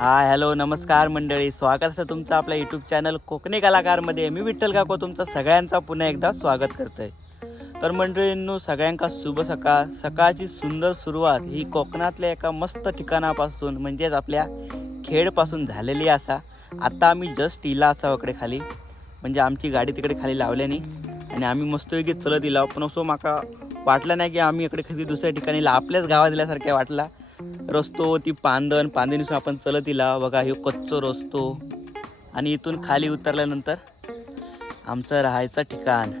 Hello नमस्कार मंडळी, स्वागत आहे तुमचं आपल्या यूट्यूब चॅनल कोकणी कलाकारमध्ये. मी विठ्ठल काको तुमचं सगळ्यांचा पुन्हा एकदा स्वागत करतोय. तर मंडळींनो, सगळ्यांका शुभ सकाळ. सकाळची सुंदर सुरुवात ही कोकणातल्या एका मस्त ठिकाणापासून म्हणजेच आपल्या खेडपासून झालेली असा. आता आम्ही जस्ट इला असा वकडे खाली, म्हणजे आमची गाडी तिकडे खाली लावल्याने आणि आम्ही मस्तपैकी चलत इला. पण असं माका वाटलं नाही की आम्ही इकडे कधी दुसऱ्या ठिकाणी आपल्याच गावात दिल्यासारख्या वाटला. रस्तो ती पांदणीसून आपण चलत इला बघा. हे कच्चो रस्तो आणि इथून खाली उतरल्यानंतर आमचं राहायचं ठिकाण.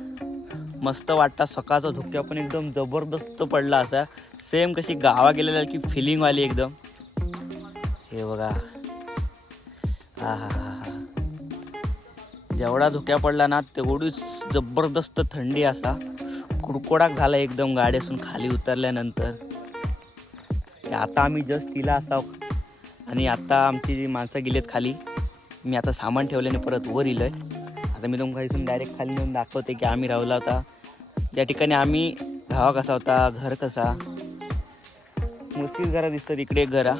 मस्त वाटतं. सकाळचा धुक्या पण एकदम जबरदस्त पडला असा, सेम कशी गावा गेलेला की फिलिंग वाली एकदम. हे बघा, हा हा हा हा, जेवढा धुक्या पडला ना तेवढीच जबरदस्त थंडी असा. कुडकोडाक झाला एकदम गाडीसून खाली उतरल्यानंतर. आता आम्ही जस्ट तिला असाव आणि आता आमची माणसं गेलेत खाली. मी आता सामान ठेवल्याने परत वर इलोय. आता मी तुमका इथून डायरेक्ट खाली नेऊन दाखवते की आम्ही राहिला होता ज्या ठिकाणी. आम्ही गावा कसा होता, घर कसा, मोठीच घरा दिसतात इकडे एक घरा.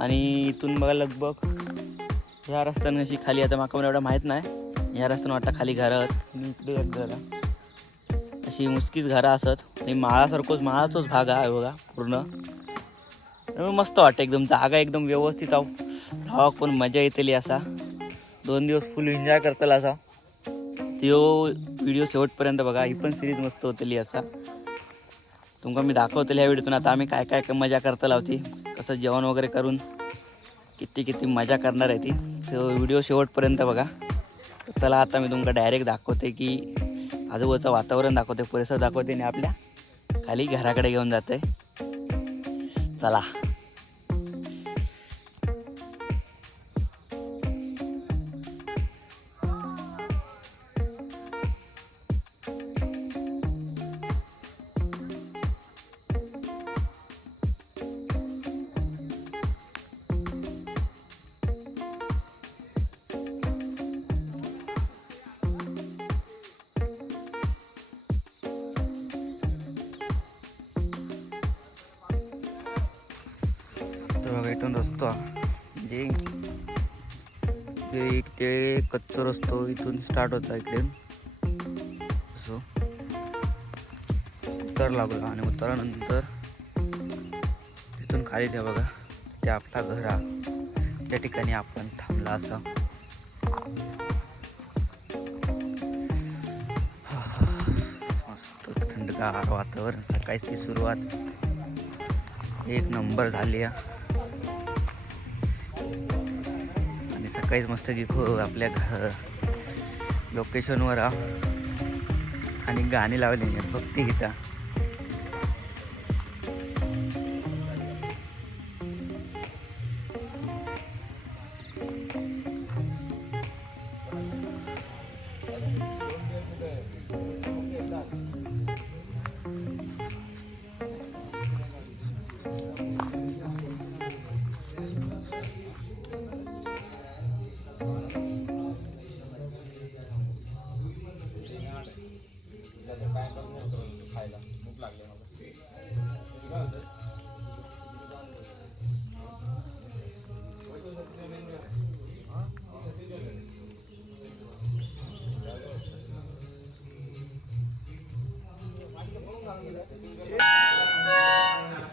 आणि इथून बघा लगभग ह्या रस्त्यानं अशी खाली, आता माका मला एवढं माहीत नाही, ह्या रस्त्यानं वाटतं खाली घरात आणि इकडे एक घरा. अशी मुसकीच घरा असत आणि माळाचाच भाग आहे बघा पूर्ण. मस्त वाटतं एकदम. जागा एकदम व्यवस्थित आहो, राहा पण मजा येतली असा. 2 दिवस फुल एन्जॉय करतला असा. तो व्हिडिओ शेवटपर्यंत बघा. ही पण सिरीज मस्त होतली असा. तुमका मी दाखवतले ह्या व्हिडिओतून आता आम्ही काय काय मजा करतला होती, कसं जेवण वगैरे करून किती मजा करणार आहे ती. तो व्हिडिओ शेवटपर्यंत बघा. चला आता मी तुमका डायरेक्ट दाखवते की आजूबाजूचं वातावरण दाखवते, परिसर दाखवते आणि आपल्या खाली घराकडे घेऊन जाते. चला. बघा इथून रस्तो म्हणजे ते कच्चा रस्तो इथून स्टार्ट होता. इकडे असो उतर लागला आणि उतरल्यानंतर तिथून खाली त्या बघा ते आपला घरा, त्या ठिकाणी आपण थांबला असा. मस्त थंडगार वातावरण. सकाळची सुरुवात एक नंबर झाली आहे. सकाळीच मस्त की आपल्या लोकेशनवर आणि गाणी लावली भक्ती गीता.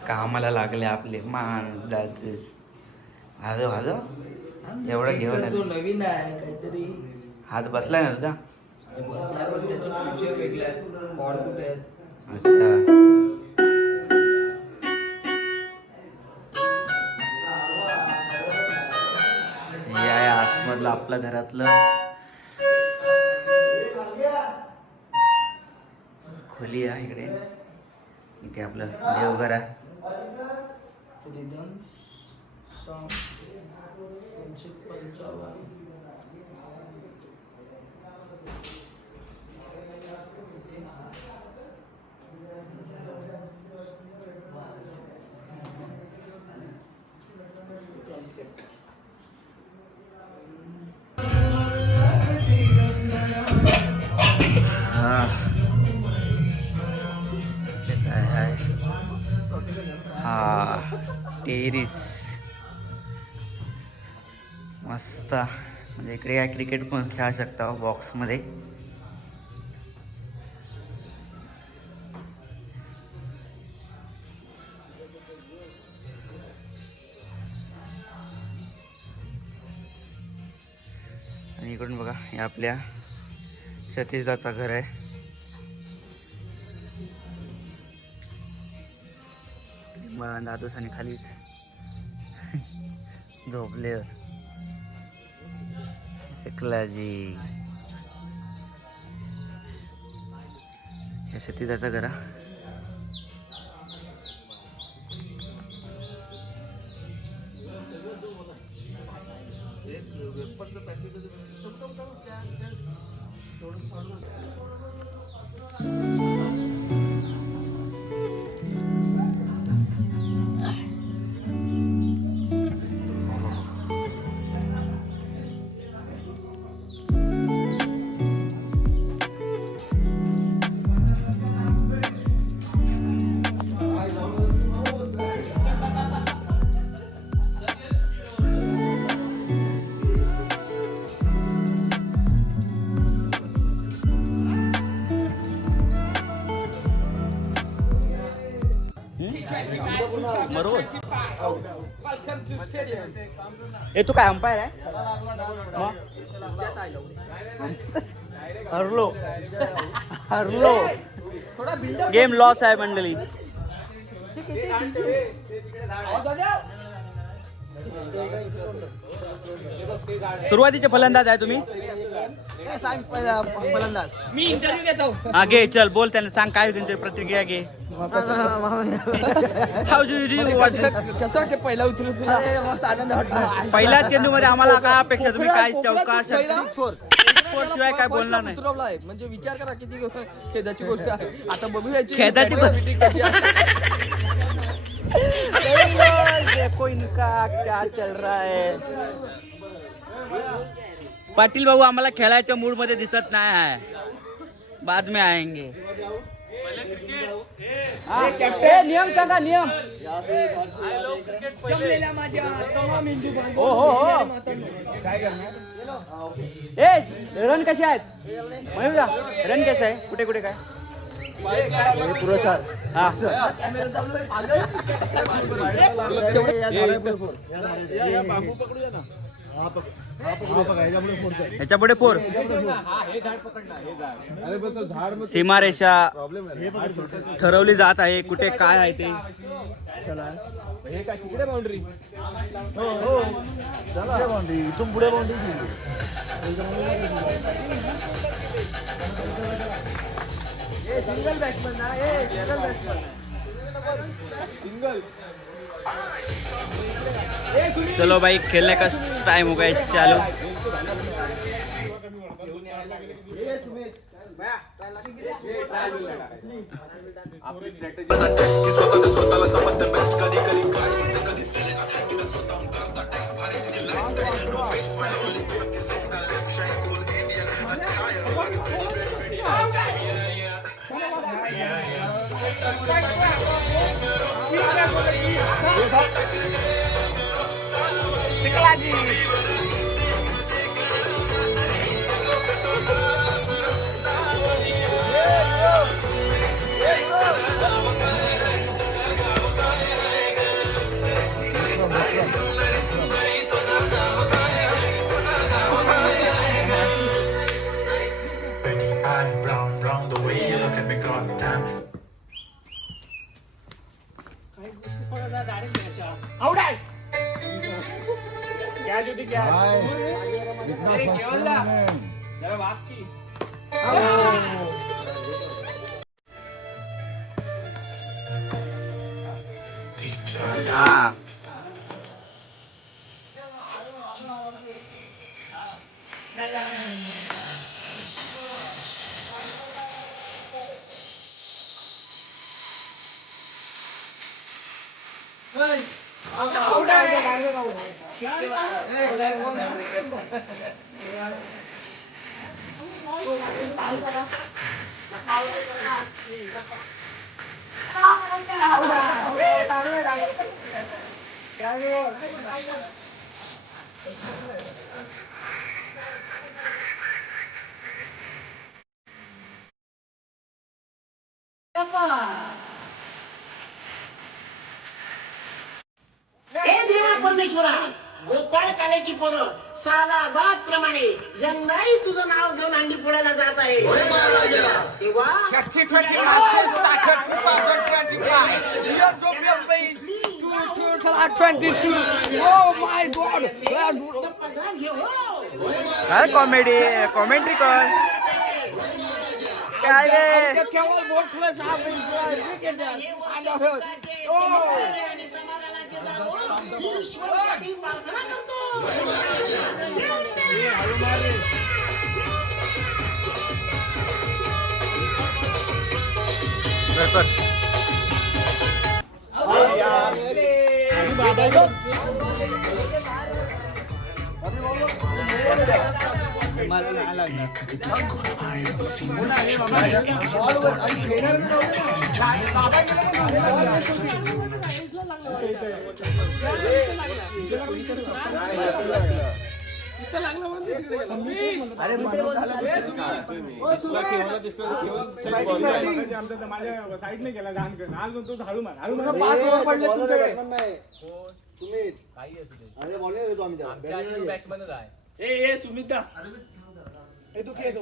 कामाला लागले आपले मान हाजो हाजो एवढं घेऊन नवीन आहे काहीतरी. हात बसलाय ना तुझा? बसलाय पण त्याचे फीचर वेगळे आहेत. कॉड कुठे आहेत? अच्छा, हे आहे आतमधलं आपलं घरातलं खोली आहे. इथे आपलं देवघर आहे. Rhythm song 355. हा काय आहे, हा टेरिस. मस्त म्हणजे इकडे या क्रिकेट पण खेळू शकता बॉक्समध्ये. आणि इकडून बघा हे आपल्या सतीशदाचा घर आहे. दादूस आणि खालीच झोपले शिकलाजी. हे सतीशदाचा घर. तू काय अंपायर आहे? हरलो हरलो. गेम लॉस आहे मंडळी. सुरुवातीचे फलंदाज आहे तुम्ही. फलंदाज मी इंटरव्ह्यू घेतो. हा घे चल बोल त्यांना सांग काय त्यांची प्रतिक्रिया घे. कसं वाटतं पहिला उचलून? मस्त आनंद वाटतो. पहिल्या चेंडू मध्ये आम्हाला काय अपेक्षा तुम्ही काय चौकार शिवाय काय बोलणार नाही. म्हणजे विचार करा किती खेदाची गोष्ट आहे. आता बघूया खेदाची देखो इनका क्या चल रहा है. पाटील भाऊ आम्हाला खेळायच्या मूड मध्ये दिसत नाही आहे. बाद में आएंगे. कॅप्टन नियम सांगा नियम. जमलेल्या माझ्या तमाम हिंदू हो हो हो. ए रन कसे आहेत मयूरा? रन कसे आहे? कुठे कुठे काय पुरस्कार? हा ह्याच्यापुढे पोर सीमारेषा ठरवली जात आहे. कुठे काय आहे ते. बाउंड्री इथून पुढे बाउंड्री. सिंगल बॅट्समन ना. Single batsman single. चलो भाई खेलने का टाइम हो गया चालू. परमेश्वरा गोपाळ काल्याची पोरं सालाबाद प्रमाणे यंदाही तुझं नाव घेऊन अंडी फोडायला जात आहे तेव्हा पगार घे हो. काय कॉमेडी कॉमेंट्री कर काय रे आणि समाधानाचे जावो. ईश्वरासाठी प्रार्थना करतो. कर अरे म्हणून झालं पाच ओव्हर पडले तुमच्याकडे. तुम्ही अरे बॉल येतो आम्ही त्याला. ए सुमिता ए तू खेळ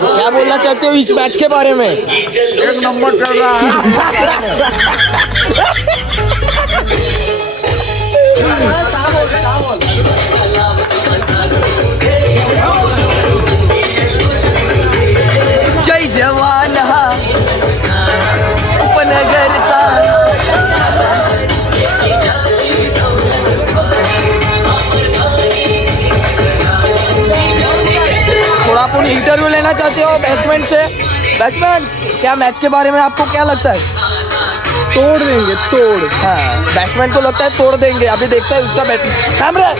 क्या बोलना चाहते हो इस मैच के बारे में? एक नंबर चल रहा है जय जवान हा उपनगरचा थोड़ा अपन इंटरव्यू लेना चाहते हो बैट्समैन से. बैट्समैन, क्या मैच के बारे में आपको क्या लगता है? तोड़ देंगे तोड़. हाँ, बैट्समैन को लगता है तोड़ देंगे. अभी देखते हैं उसका बैट्समैन कैमरा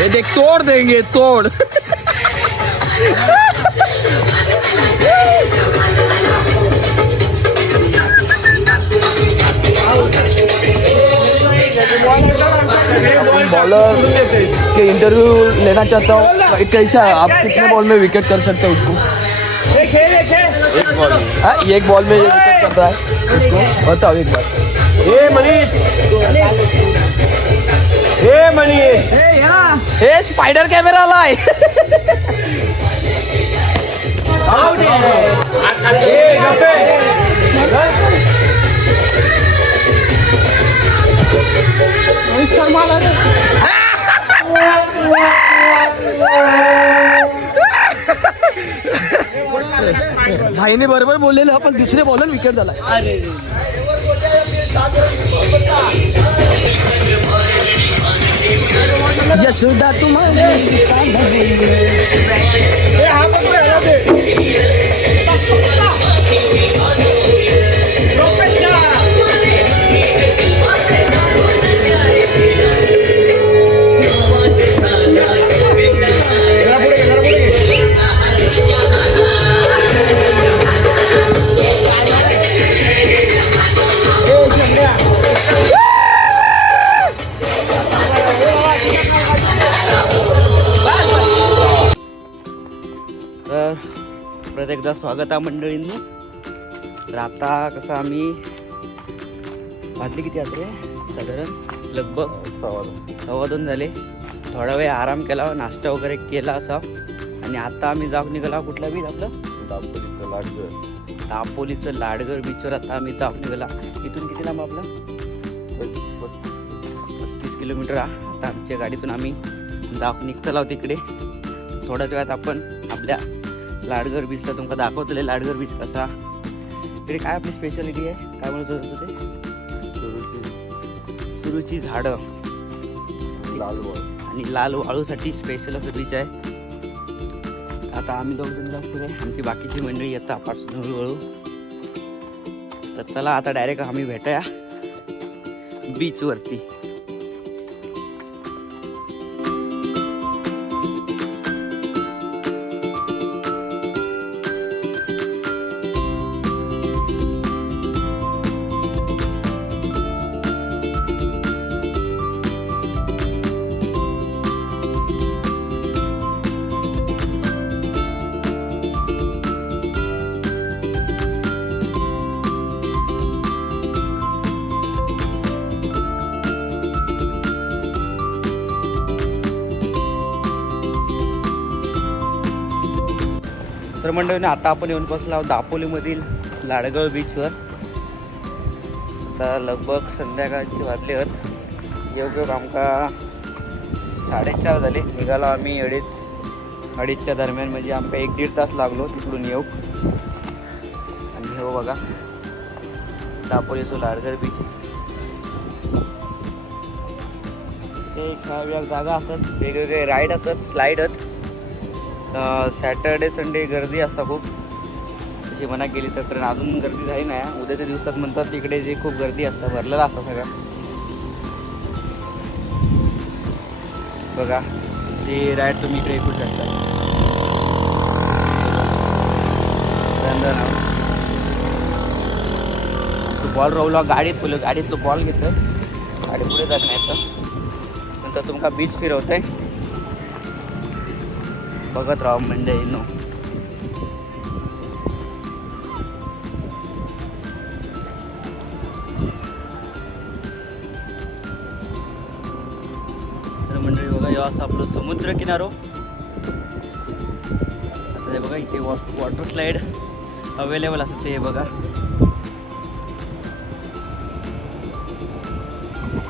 ये देख तोड़ देंगे तोड़. बॉलर के इंटरव्यू लेना चाहता हूँ. कैसा आप कितने बॉल में विकेट कर सकते हो उसको? एक बॉल में ये विकेट कर रहा है उसको. बताओ एक बार. हे स्पाइडर कॅमेरा आलाय. भाईने बरोबर बोललेलं पण दुसरे बॉलर विकेट झाला. यशोदा तुम्हाला तर परत एकदा स्वागत आहे मंडळींनी. तर आता कसं आम्ही वाजले किती आता रे साधारण लगभग 2:15 झाले. थोडा वेळ आराम केला, नाश्ता वगैरे केला असा आणि आता आम्ही जाऊन निघाला. कुठला बीच आपलं दापोलीचं लाडगर बीचवर आता आम्ही जाऊन निघाला. इथून किती लांब आपला 35 किलोमीटर. आता आमच्या गाडीतून आम्ही जाऊन निघतलो तिकडे. थोड्याच वेळात आपण आपल्या लाडगर बीचला तुमका दाखवतले. लाडगर बीच कसा इकडे काय आपली स्पेशालिटी आहे, काय म्हणत होतं ते सुरूची झाडं आणि लाल वाळूसाठी स्पेशल असं बीच आहे. आता आम्ही दोघं पुढे आमची बाकीची मंडळी येतात पासून हळूहळू. तर चला आता डायरेक्ट आम्ही भेटूया बीचवरती. तर मंडळीने आता आपण येऊन पोहोचलो आहोत दापोलीमधील लाडगळ बीचवर. आता लगभग संध्याकाळची वाजले आहेत. येऊ आमका 4:30 झाले. निघालो आम्ही अडीचच्या दरम्यान, म्हणजे आमका 1-1.5 तास लागलो तिकडून येऊ. आणि हो बघा दापोलीचो लाडगळ बीच. ते खेळायला जागा असतात, वेगवेगळे राईड असतात, स्लाईड आहेत. सॅटर्डे संडे गर्दी असता खूप तशी म्हणा गेली तर, कारण अजून गर्दी झाली नाही. उद्याच्या दिवसात म्हणतात तिकडे जे खूप गर्दी असतं, भरलेला असतं सगळं. बघा ते राईड तुम्ही इकडे ऐकू शकता. बॉल रोवला गाडीतलं बॉल घेतलं, गाडी पुढे जात नाही तर नंतर तुमका बीच फिरवतंय. बघत राहा मंडळींनो. तर मंडळी बघा हे असं आपलं समुद्र किनारो. आता हे बघा इथे वॉटर स्लाईड अवेलेबल असतं ते बघा.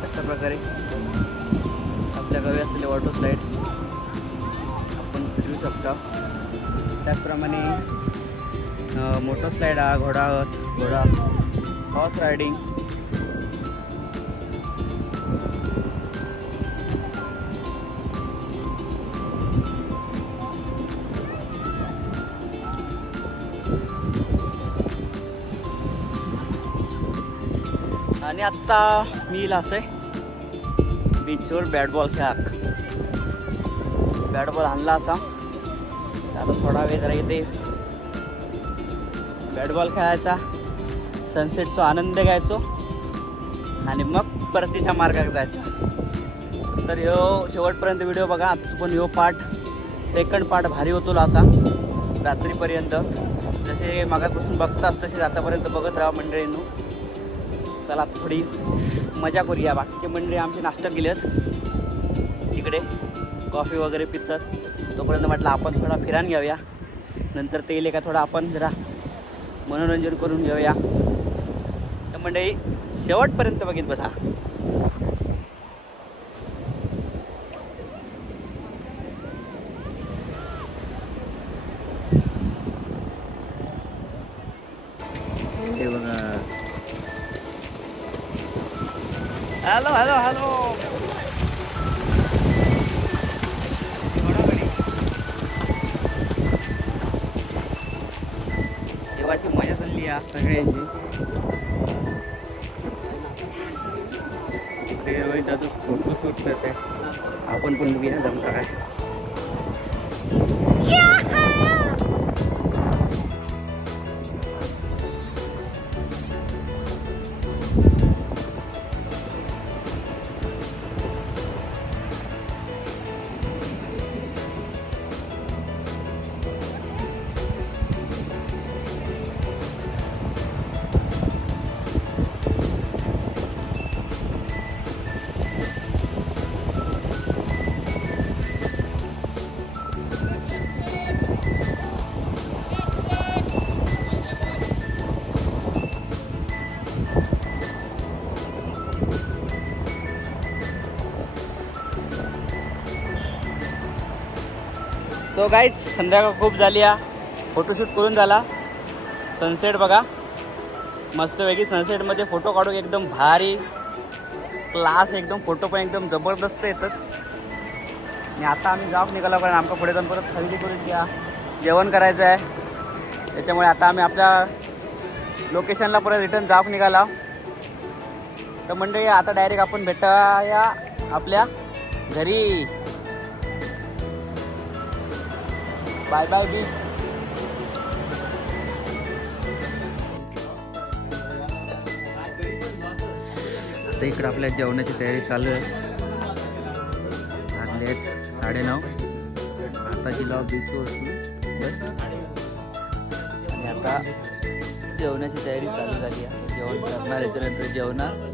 अशा प्रकारे आपल्या गावी असलेले वॉटर स्लाईड आपण फिरू शकता. त्याचप्रमाणे मोटर स्लाईड हा, घोडा हॉर्स रायडिंग. आणि आत्ता मी येईल असं आहे बीचवर बॅट बॉल खेळाक. बॅट बॉल आणला असा आता थोडा वेळ जरा इथे बॅट बॉल खेळायचा, सनसेटचा आनंद घ्यायचो आणि मग परतीच्या मार्गात जायचा. तर ह्यो शेवटपर्यंत व्हिडिओ बघा. आता पण ह्यो सेकंड पार्ट भारी होतो असा रात्रीपर्यंत. जसे मागापासून बघताच तसेच आतापर्यंत बघत राहा मंडळींनो. चला थोडी मजा करूया. बाकीचे मंडळी आमचे नाश्ता केलेत तिकडे, कॉफी वगैरे पितात. तोपर्यंत म्हटलं आपण थोडा फिरान घेऊया. नंतर ते येईल का थोडा आपण जरा मनोरंजन करून घेऊया. तर मंडळी शेवटपर्यंत बघित बसा. हे बघा. Hello hello hello. देवाची मजा चालली आहे सगळ्यांची. दादू फोटो शूट करते, आपण पण बघूया ना जमता काय. सो गाईज संध्याकाळ खूप झाली आहे. फोटोशूट करून झाला. सनसेट बघा मस्तपैकी. सनसेटमध्ये फोटो काढून एकदम भारी क्लास, एकदम फोटो पण एकदम जबरदस्त येतात. आणि आता आम्ही जाऊन निघाला, कारण आमच्या पुढे जाऊन परत खरेदी करून घ्या, जेवण करायचं आहे. त्याच्यामुळे आता आम्ही आपल्या लोकेशनला परत रिटर्न जाऊन निघाला. तर मंडळी आता डायरेक्ट आपण भेटूया आपल्या घरी. Bye bye beach. आता इकडं आपल्या जेवणाची तयारी चालू आहे. वाजले आहेत 9:30. आता गेलो बीचवर आणि आता जेवणाची तयारी चालू झाली आहे. जेवण करणार, याच्यानंतर जेवणार.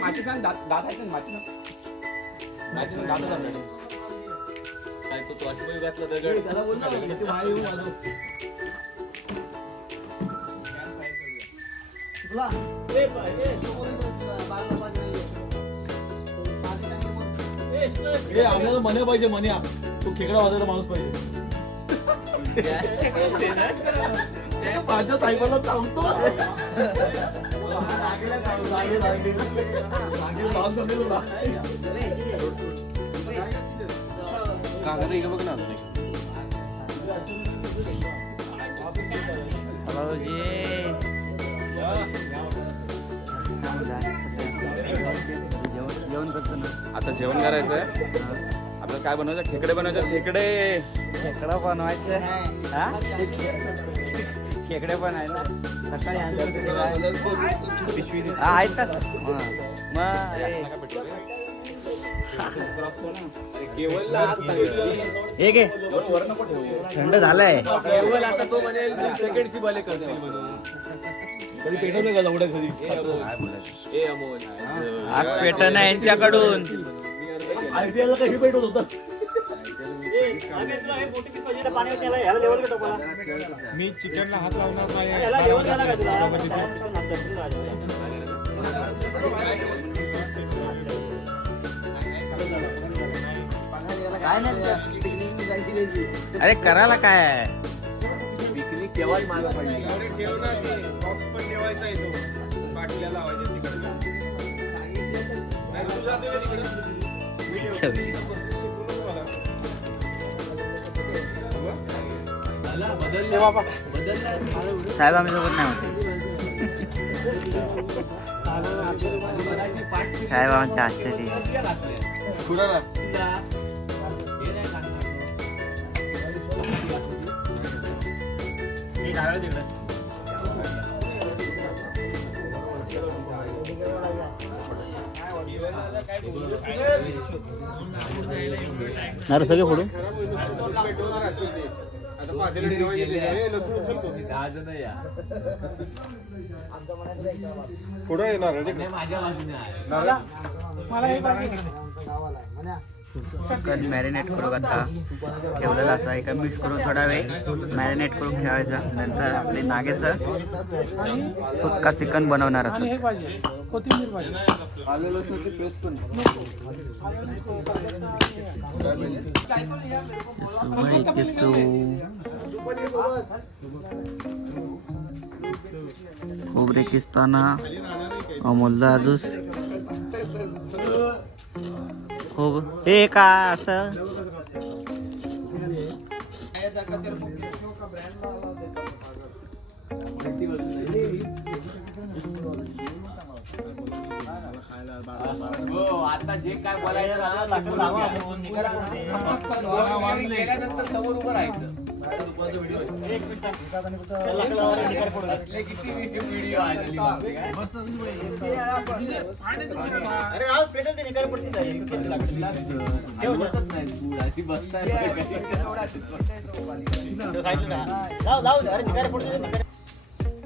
माची सांग दात आहे ना माची सांग दात आपल्याला मन्या पाहिजे मन्या तो खेकडा वाजायला माणूस पाहिजे माझ्या साहेबांना चावतो कागद इकडे बघ ना जेवण करतो ना आता जेवण करायचंय आपल्याला काय बनवायचं खेकडे बनवायचे खेकडे खेकडा बनवायचं हा खेकडे पण आहे ना सकाळी आणले आहेत ना एक थंड झालंय केवळ आता तो म्हणेल सेकंड सी बॉले करते कधी पेटवलं का एवढ्या घरी ए अमोल आग पेटन आहे यांच्याकडून IPL ला काही पेटवत होतं मी चिकनला हात लावणार अरे करायला काय पिकनिक केव्हाच मागं पडली बॉक्स पण ठेवायचा येतो बाटल्या लावायच्या साहेब आम्ही सोबत नाही होते साहेब आमच्या आश्चर्य अरे सगळे फोडून पुढे येणार चिकन मॅरिनेट करू आता ठेवलेलं असं एका मिक्स करून थोडा वेळ मॅरिनेट करून ठेवायचा नंतर आपले नागेचं सुक्का चिकन बनवणार असं खोबरे किसताना अमोलला आजूस खूप हे का असं आता जे काय बोलायचं गेल्यानंतर समोर उभं राहायचं किती व्हिडिओ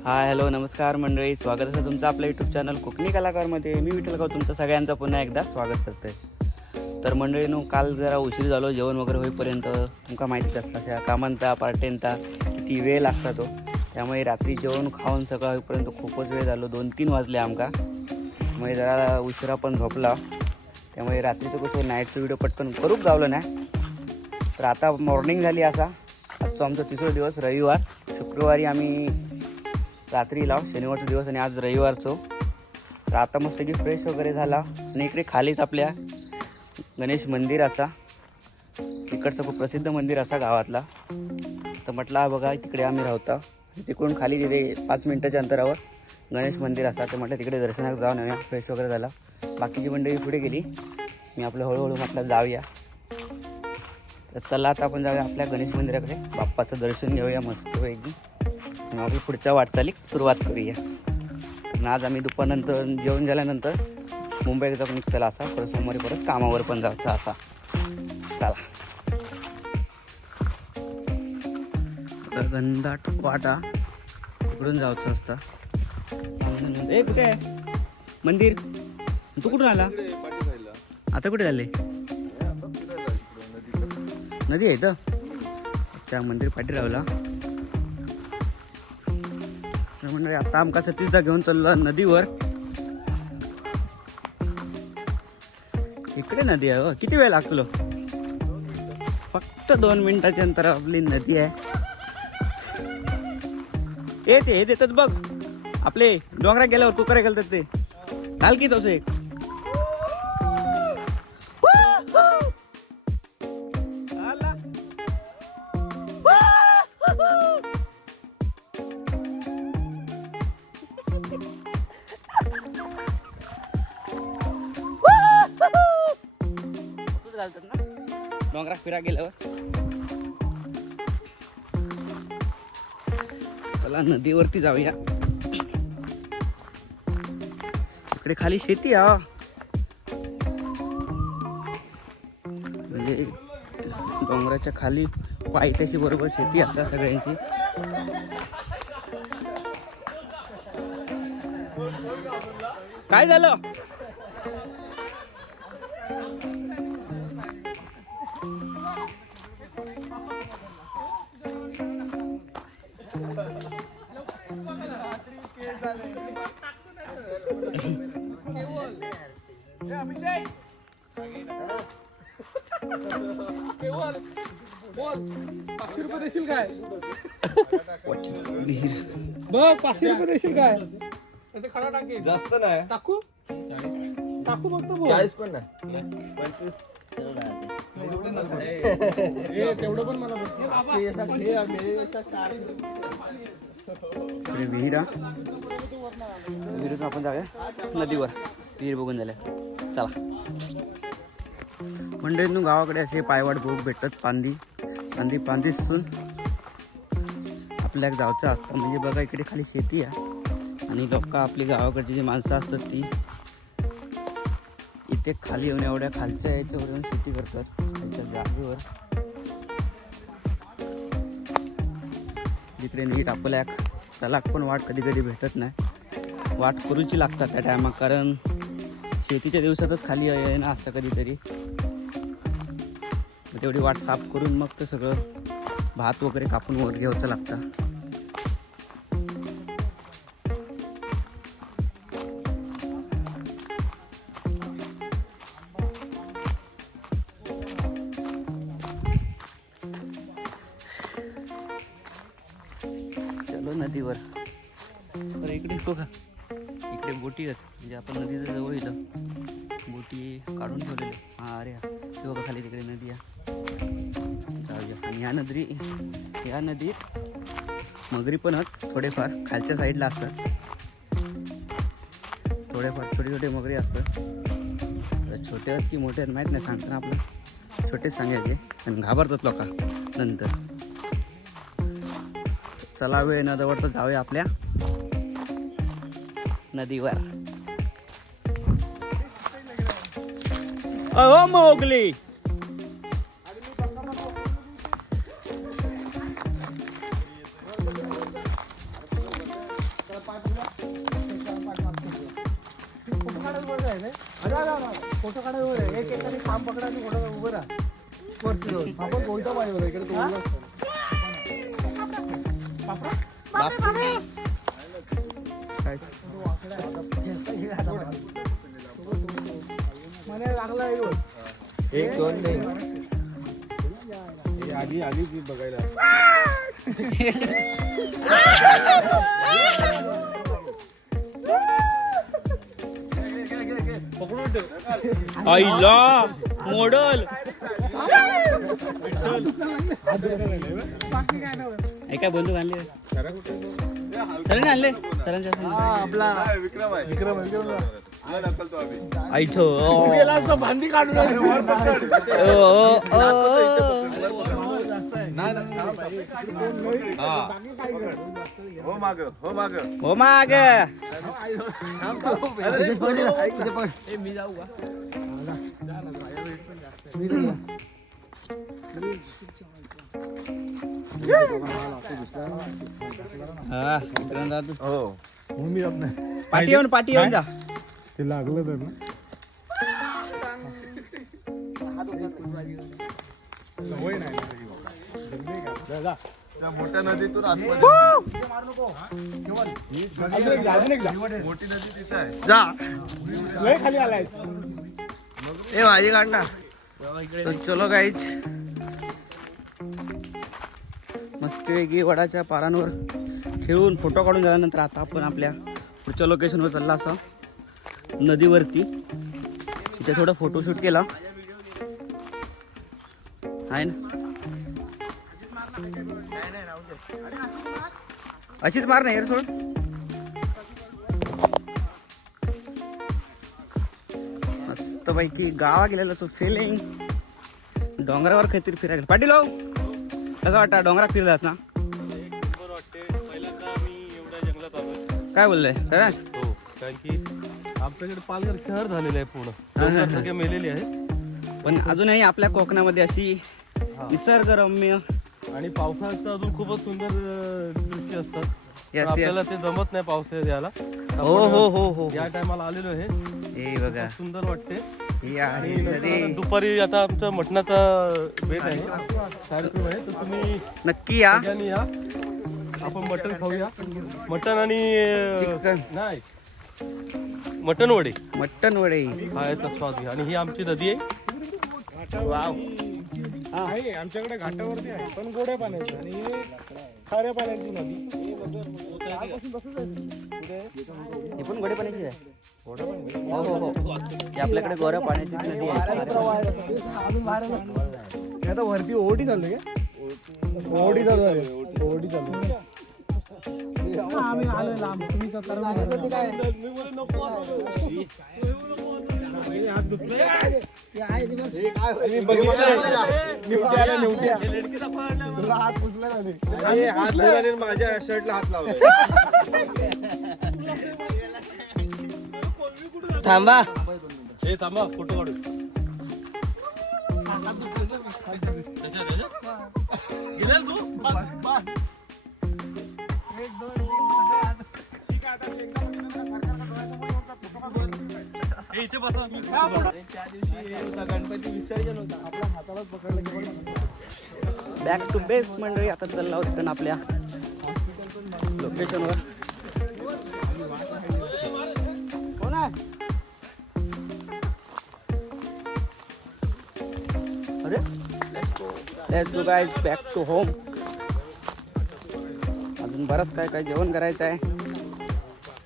हाय हॅलो नमस्कार मंडळी, स्वागत आहे तुमचं आपलं यूट्यूब चॅनल कोकणी कलाकारमध्ये. मी विठ्ठल गाव तुमचं सगळ्यांचं पुन्हा एकदा स्वागत करतोय. तर मंडळीनं काल जरा उशीर झालो जेवण वगैरे होईपर्यंत. तुमका माहितीच असला त्या कामांचा पार्टेंचा किती वेळ लागता तो, त्यामुळे रात्री जेवण खाऊन सकाळ होईपर्यंत खूपच वेळ झालो. 2-3 वाजले आमका, त्यामुळे जरा उशिरा पण झोपला. त्यामुळे रात्रीचं कसं नाईटचं व्हिडिओ पटकन करूच गावलं नाही. तर आता मॉर्निंग झाली. असा आजचा आमचा 3रा दिवस रविवार. शुक्रवारी आम्ही रात्री लाव, शनिवारचा दिवस आणि आज रविवारचो. तर आता मस्त की फ्रेश वगैरे झाला आणि इकडे खालीच आपल्या गणेश मंदिर असा, इकडचं खूप प्रसिद्ध मंदिर असा गावातला. तर म्हटलं हा बघा तिकडे आम्ही राहता, तिकडून खाली तिथे 5 मिनिटाच्या अंतरावर गणेश मंदिर असा. तर म्हटलं तिकडे दर्शनात जाऊन येऊया. फ्रेश वगैरे झाला, बाकीची मंडळी पुढे गेली, मी आपलं हळूहळू म्हटलं जाऊया. तर चला आता आपण जाऊया आपल्या गणेश मंदिराकडे, बाप्पाचं दर्शन घेऊया मस्तपैकी आणि आपली पुढच्या वाटचालीक सुरुवात करूया. आणि आज आम्ही दुपारनंतर जेवण झाल्यानंतर मुंबईला जाऊन निघताला असा परत सोमवारी परत कामावर पण जायचा असा. चला घनदाट वाटा इकडून जायचं असतं. ए कुठे आहे मंदिर? तू कुठून आला आता? कुठे झाले? नदी आहे इथं. त्या मंदिर पाठी राहिला म्हणजे आता आमका सतीशदा घेऊन चाललो नदीवर. इकडे नदी आहे. किती वेळ लागतो? फक्त 2 मिनिटाच्या अंतर आपली नदी आहे. हे देतात बघ आपले डोंगरात गेल्यावर तू करे घालतात ते घाल की तसं एक. घालतात ना डोंगरात फिरा गेल्यावर. चला नदीवरती जाऊया. इकडे खाली शेती आहे म्हणजे डोंगराच्या खाली पायथ्याशी बरोबर शेती असतात सगळ्यांची. काय झालं? बोल 500 रुपये देशील काय? बघ 500 रुपये देशील काय? खडा टाकेल. जास्त नाही टाकू. टाकू फक्त 40 पण नाही 25 तेवढं पण मला विहिरा विहिरीतून आपण जाऊया नदीवर. विहीर बघून झाल्या. चला मंडळीतून गावाकडे असे पायवाट बघ भेटतात. पांदीसून आपल्याला जायचं असतं. म्हणजे बघा इकडे खाली शेती आहे आणि लोक आपली गावाकडची जी माणसं असतात ती इथे खाली येऊन एवढ्या खालच्या याच्यावर येऊन शेती करतात खालच्या जागेवर. जिकडे नीट आपल्या चलाक पण वाट कधी कधी भेटत नाही. वाट करूची लागतात त्या टायमात कारण शेतीच्या दिवसातच खाली येणं असतं कधीतरी. तेवढी वाट साफ करून मग ते सगळं भात वगैरे कापून वर घ्यायचं लागतं. चलो नदीवर. तर इकडे बघा इकडे बोटी आहेत म्हणजे आपण नदीच्या जवळ इथं बोटी काढून ठेवलेले. हा अरे ते बघा खाली तिकडे नदी आहे. जाऊया. आणि या नदीत मगरी पण आहेत थोडेफार खालच्या साईडला असतात. थोडेफार छोटे मगरी असतात. छोटे आहेत की मोठे आहेत माहीत नाही सांगताना आपलं छोटेच सांगायचे आणि घाबरतात लोक नंतर. चला वेळ न दवडता जाऊया आपल्या नदीवर. अहो मोगली फोटो काढायला एक एकाने काम पकडायचं फोटो उभं राहा. आपण कोणता पाहिजे इकडे मला लागला एक दोन आधी बघायला. आईला मॉडल काय बंधू आणले सरांनी आणले सरांच्या आपला विक्रम आईथो भांडी काढून हो माग मी जाऊ का पाठी येऊन जा. मोठ्या नदीतून मोठी नदी तिथे आहे. जा खाली आलाय ए भाजी काढला. तर चलो गाईच मस्तपैकी वडाच्या पारांवर खेळून फोटो काढून झाल्यानंतर आता आपण आपल्या पुढच्या लोकेशनवर चालला असा नदीवरती. तिथे थोडं फोटोशूट केला आहे ना. अशीच मार नाही सोड. मस्त पैकी गावा गेलेला तो फिलिंग. डोंगरावर काहीतरी फिरायला पाटील हो कसं वाटतं डोंगरात फिरलात ना. काय बोललंय खरं. हो कारण की आमच्याकडे पालघर शहर झालेलं आहे पूर्ण सगळे मेलेली आहे. पण अजूनही आपल्या कोकणामध्ये अशी निसर्गरम्य आणि पावसाळ्यात तर अजून खूपच सुंदर दृश्य असतात. Yes, पण आपल्याला yes. ते जमत नाही पावसाळ्यात यायला. हो हो हो हो या टायमाला आलेलो आहे. हे बघा खूप सुंदर वाटते. ही आहे आणि नदी. नंतर दुपारी आता आमचा मटणाचा बेत आहे कार्यक्रम आहे तर तुम्ही नक्की या. सगळ्यांनी या. आपण मटण खाऊया. मटण आणि चिकन. नाही मटण वडे मटण वडे. हा याचा स्वाद घ्या. आणि ही आमची नदी आहे. वाव. आहे आमच्याकडे घाटावरती आहे पण गोड्या पाण्याची आणि खाऱ्या पाण्याची नदी. ही पण गोड्या पाण्याची आहे. हो हो हो ही आपल्याकडे गोऱ्या पाण्याची नदी आहे. ते आता वरती ओढी चालू का ओढी चालू आहे ओढी चालू आम्ही आलोय लांब तुम्ही माझ्या शर्टला हात लावला. थांबा हे थांबा फोटो काढू. गणपती विसर्जन होता आपल्या हातालाच पकडलं. बॅक टू बेस मंडळी. आता चालला होतं आपल्या लोकेशनवर. अरे let's go guys back to home. अजून बरंच काय काय जेवण करायचं आहे.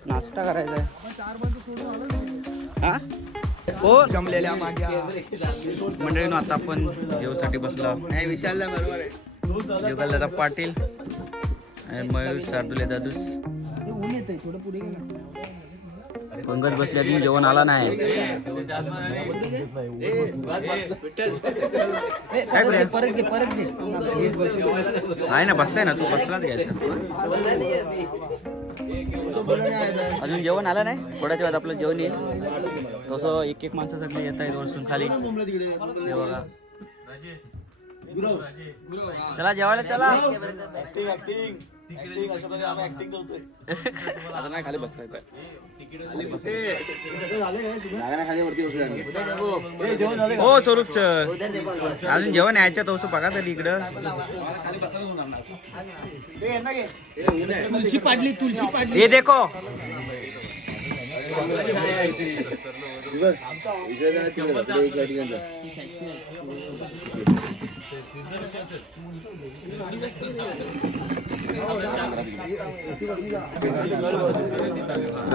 नाश्ता करायचा आहे. हा हो जमलेल्या माझ्या मंडळीनं आता आपण जेवसाठी बसलो. युगलदादा पाटील आणि मयूर शार्दुले दादूस. पंकज बसले अजून जेवण आला नाही. काय करूया? आहे ना बसलाय ना तू बसलाच घ्यायचा. अजून जेवण आलं नाही. थोड्याच वेळात आपलं जेवण येईल. तसं एक एक माणसं सगळी येत आहेत वरसून खाली. हे बघा चला जेवायला चला. आता नाही खाली बसता येत. हो स्वरूप सर अजून जेवण यायच्या तसं बघा तरी इकडं. तुळशी पाडली हे देखो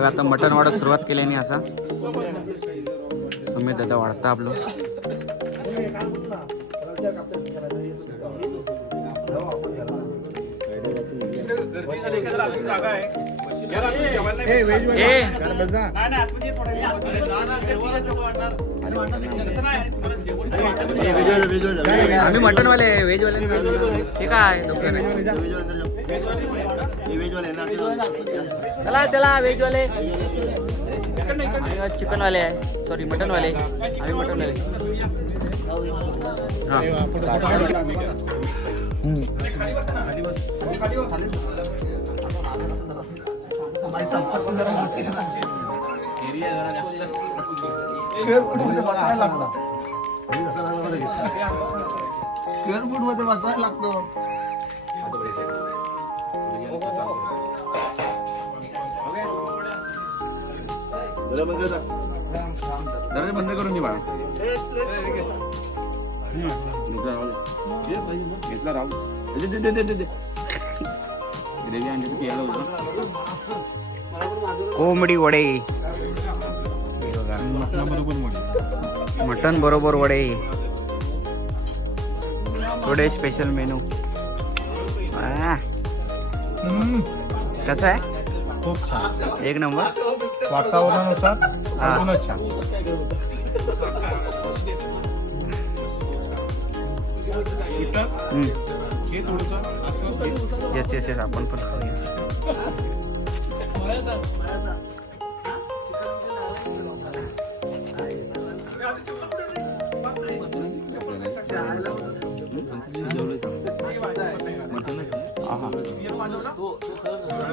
आता मटण वाढत सुरुवात केल्याने असा समेत दादा वाढता आपलं. आम्ही मटनवाले व्हेजवाले हे काय चला चला व्हेजवाले चिकनवाले आहे सॉरी मटनवाले आम्ही मटनवाले स्क्वेअर फूट मध्ये बसायला लागला स्क्वेअर फूट मध्ये बसायला लागतो दरवाजा बंद करून दे बाळा घेतला राहू ग्रेव्ही आणली केलं होतं कोंबडी वडे मटन बरोबर वडे थोडे स्पेशल मेनू कसं आहे खूप छान एक नंबर वातावरणानुसार अजूनच छान येस येस येस आपण पण खाऊया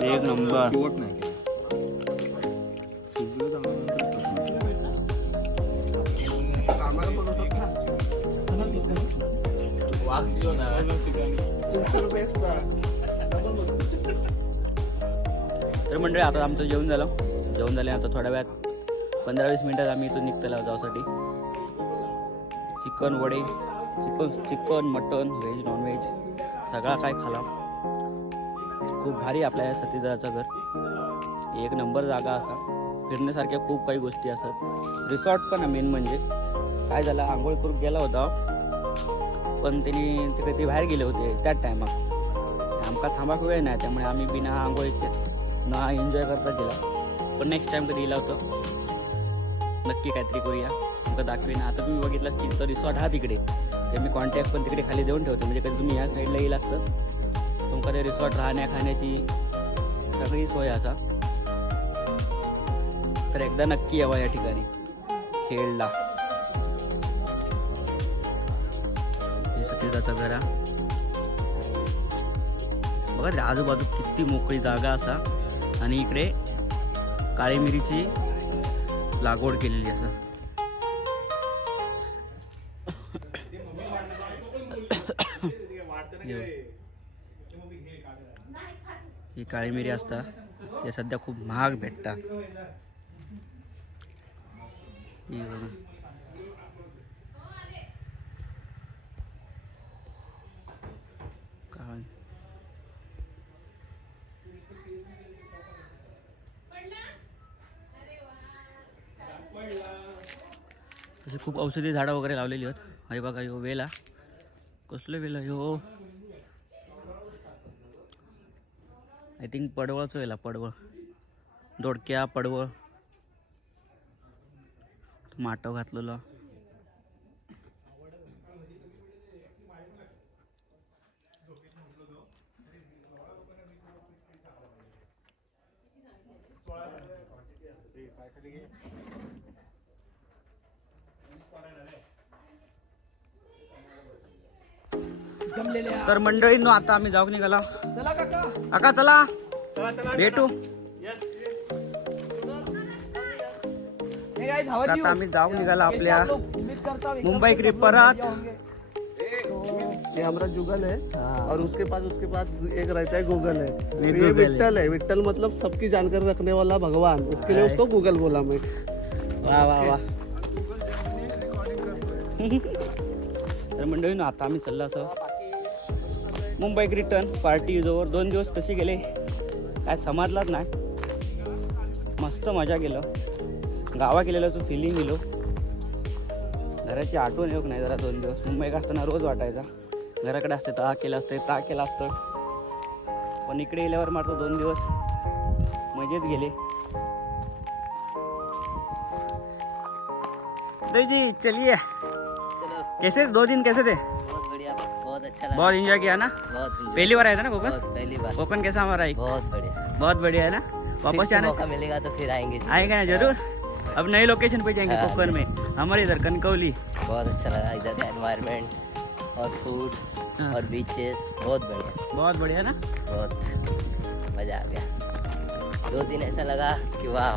एक नंबर तर मंडळी आता आमचं जेवण झालं आता थोड्या वेळात 15-20 मिनिटात आम्ही इथून निघतो जाऊसाठी चिकन वडे चिकन मटन व्हेज नॉनव्हेज सगळा काय खाला खूप भारी आपल्या या सतीदाचं घर एक नंबर जागा असा फिरण्यासारख्या खूप काही गोष्टी असतात रिसॉर्ट पण आहे मेन म्हणजे काय झालं आंघोळ करून गेला होता पण त्यांनी ते कधी बाहेर गेले होते त्याच टायमात आमका थांबाक वेळ नाही त्यामुळे आम्ही बिना आंघोळीचे ना एन्जॉय करता गेला पण नेक्स्ट टाइम कधी येला होतं नक्की काहीतरी करूया तुमका दाखवीन आता तुम्ही बघितलं की तो रिसॉर्ट हा तिकडे ते मी कॉन्टॅक्ट पण तिकडे खाली देऊन ठेवतो म्हणजे कधी तुम्ही या साईडला येईल असतं तुमका ते रिसॉर्ट राहण्या खाण्याची सगळी सोय असा तर एकदा नक्की यावं या ठिकाणी खेळला हे सतीदाचं घर बघा आजूबाजू किती मोकळी जागा असा आणि इकडे काळी मिरीची लागवड केलेली असा ही काळी मिरी असता ते सध्या खूप महाग भेटता ही बघा तशी खूप औषधी झाडं वगैरे लावलेली आहेत हे बघा ह्यो वेला कसलं वेला ह्यो आय थिंक पडवळच वेला पडवळ दोडक्या पडवळ माटव घातलेलं तर मंडळींनो आता आम्ही जाऊ निघाला काका चला भेटू आता आम्ही जाऊ निघाला आपल्या मुंबई ट्रिप परत ये हमारा जुगल है और उसके पास एक रहता है गूगल है ये ये गूगल विट्ठल है विट्ठल मतलब सबकी जानकारी रखने वाला भगवान उसके लिए उसको गूगल बोला मैं वा वा वा तर मंडळींनो आता आम्ही चाललो असं मुंबईक रिटर्न पार्टी जोवर 2 दिवस कशी गेले काय समजलाच नाही मस्त मजा केलं गावा गेलेलं फिलिंग दिलो घराची आठवण येऊ नाही जरा 2 दिवस मुंबईत असताना रोज वाटायचा घराकडे असते ता केलं असतं पण इकडे गेल्यावर मात्र 2 दिवस मजेत गेले सतरु जी चलिए, कैसे 2 दिन कैसे थे? बहुत बढ़िया, बहुत अच्छा लगा, बहुत एंजॉय किया ना? बहुत enjoy, पहली बार आया था ना कोकण? बहुत पहली बार, कोकण कैसा हमारा एक? बहुत बढ़िया। बहुत बढ़िया है ना? फिर वापस से आना मौका मिलेगा तो फिर आएंगे। आएगा ना जरूर। अब नई लोकेशन पे जाएंगे हाँ। कोकण में, हमारे इधर कनकौली। बहुत अच्छा लगा इधर का एनवायरनमेंट और फूड हाँ। और बीचेस, बहुत बढ़िया, बहुत बढ़िया है ना? बहुत मजा आ गया। 2 दिन ऐसा लगा कि वाह,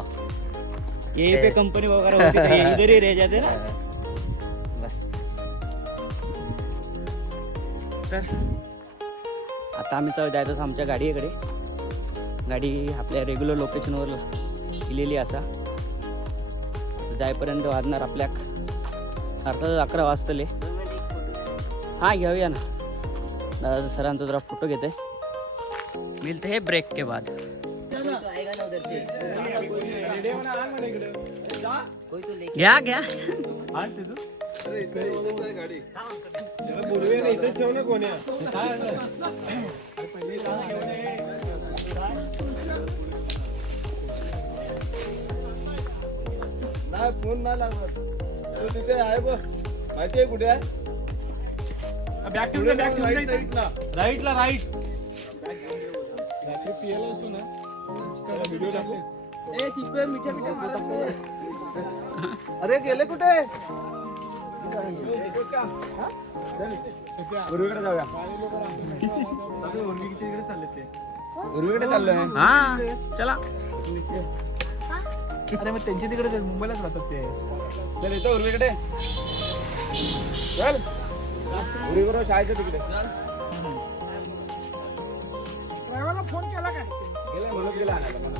यहीं पे कंपनी वगैरह होती तो ये इधर ही रह जाते ना। बस तर आता आम्ही जायचं आमच्या गाडीकडे. गाडी आपल्या रेग्युलर लोकेशनवर गेलेली असा. जायपर्यंत वाजणार आपल्या अर्थातच 11 वाजतले. हां घेऊया ना. दादा सरांचा जरा फोटो घेते. मिलते हैं ब्रेक के बाद. कोई तो आएगा ना उधर से, कोई तो लेके घ्या घ्या. इथेच ठेव ना कोण्या. नाही फोन नाही लागणार. तो तिथे आहे बघ, माहिती आहे कुठे आहे? राईटला राईट. अरे गेले कुठे? गुरुकडे जाऊया. गुरुकडे चाललोय. हां चला. अरे मग त्यांच्या तिकडे मुंबईलाच राहतात ते. चल येतो गुरुकडे. चल गुरुकडे शाळेच्या तिकडे. ड्रायव्हरला फोन केला काय? गेला म्हणून गेला आणायला मला.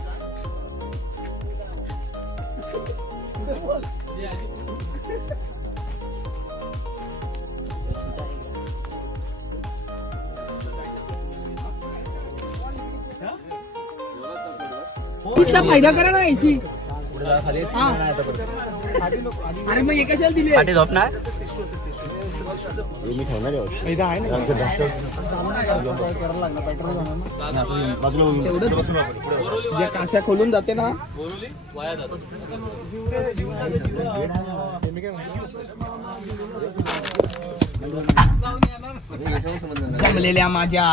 इथला फायदा करा ना एसी. अरे मग हे कशाला दिले? पाठी झोपणार. तेवढंच जे काचा खोलून जाते ना. जमलेल्या माझ्या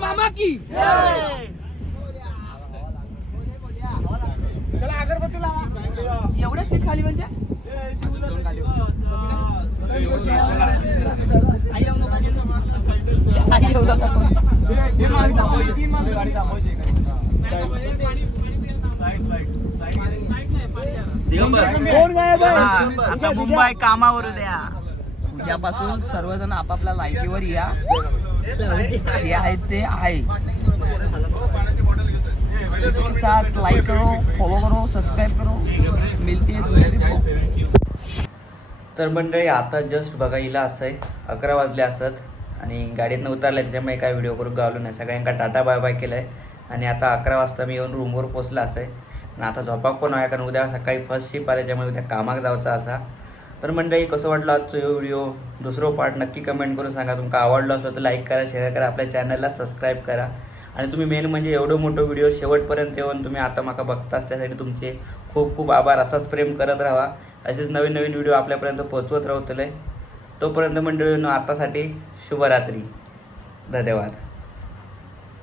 मामा की एवढ्या सीट खाली म्हणजे आई येऊ नका. आई येऊ नका. हे माणसं थांबवायची, 3 माणसं गाडी थांबवायची. आता मुंबई कामावर द्या. उद्यापासून सर्वजण आपापल्या लायकीवर या. जे आहे ते आहे. इसके साथ लाइक करो, फॉलो करो, सब्सक्राइब करो. मिलती है दूसरी ब्लॉग. तर मंडळी आता जस्ट बघा हिला असं आहे 11 वाजले असत आणि गाडीतनं उतरलं त्याच्यामुळे काय व्हिडिओ करून गावलो नाही. सगळ्यांका टाटा बाय बाय केलं आहे आणि आता 11 वाजता मी येऊन रूमवर पोचला असं आहे. आणि आता झोपाक पण आहे कारण उद्या सकाळी फर्स्ट शिप आहे त्याच्यामुळे उद्या कामाक जायचं असा. तर मंडळी कसं वाटलं आजचं हे व्हिडिओ दुसरं पार्ट नक्की कमेंट करून सांगा. तुमका आवडलं असलं तर लाईक करा, शेअर करा, आपल्या चॅनलला सबस्क्राईब करा. आणि तुम्ही मेन म्हणजे एवढं मोठं व्हिडिओ शेवटपर्यंत येऊन तुम्ही आता माका बघताच त्यासाठी तुमचे खूप खूप आभार. असाच प्रेम करत राहा. असेच नवीन नवीन व्हिडिओ आपल्यापर्यंत पोहोचवत राहतले. तोपर्यंत मंडळींनो आतासाठी शुभरात्री. धन्यवाद.